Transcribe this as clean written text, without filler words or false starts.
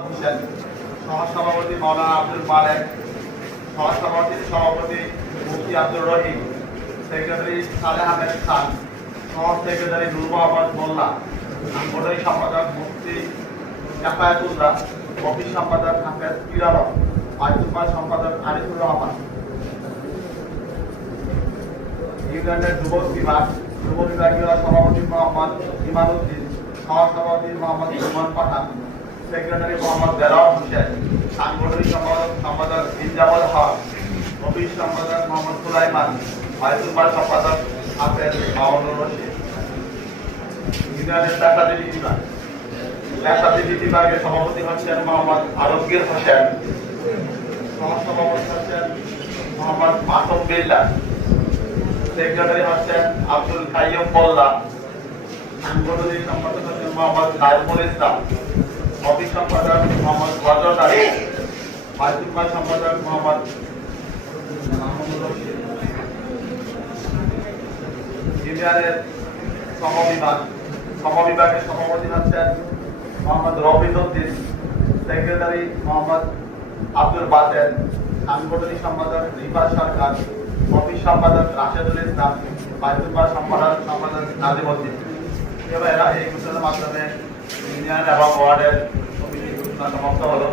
হোসেন, সহসভাপতি মাওলানা আব্দুল মালেক, সভাপতি মুফতি আব্দুর রহিম, সেক্রেটারি সালেহ আহমেদ খান, সহ সেক্রেটারি নূর মোহাম্মদ মোল্লা, সাংগঠনিক সম্পাদক মুফতি জাফায়াতুল্লাহ, অফিস সম্পাদক হাফেজ কিরারম, আইতুল্লাহ সম্পাদক আরিফুর রহমান। ইউনিয়নের যুব বিভাগীয় সভাপতি মোহাম্মদ ইমানুদ্দিন, সহসভাপতি মোহাম্মদ সুমন পাঠান, সেক্রেটারি মোহাম্মদ দেলাওয়ার হোসেন, সাংগঠনিক সম্পাদক ইনজামুল হক, অফিস সম্পাদক মোহাম্মদ সুলাইমান, আইতুল্লাহ সম্পাদক হাফেজ মামুনুর রশিদ। ইউনিয়নের পেশাজীবী বিভাগের সভাপতি হচ্ছেন মোহাম্মদ আলমগীর হোসেন, সহসভাপতি হচ্ছেন মোহাম্মদ মাসুম বিল্লাহ, সেক্রেটারি হচ্ছেন আব্দুল কাইয়ুম মোল্লা, সাংগঠনিক সম্পাদক হচ্ছেন মোহাম্মদ নাইমুল ইসলাম, অফিস সম্পাদক মোহাম্মদ হযরত আলী, আইতুল্লাহ সম্পাদক মোহাম্মদ মামুনুর রশিদ। ইউনিয়নের সমবিভাগের সভাপতি হচ্ছেন মোহাম্মদ রফিদউদ্দিন, সেক্রেটারি মোহাম্মদ আব্দুল বাতেন, সাংগঠনিক সম্পাদক রিফাত সরকার, অফিস সম্পাদক রাশেদুল ইসলাম, আইতুল্লাহ সম্পাদক নাজিমউদ্দিন। এবার এই ঘোষণার মাধ্যমে ইউনিয়ন এবং ওয়ার্ডের সমিতি ঘোষণা সমাপ্ত হলো।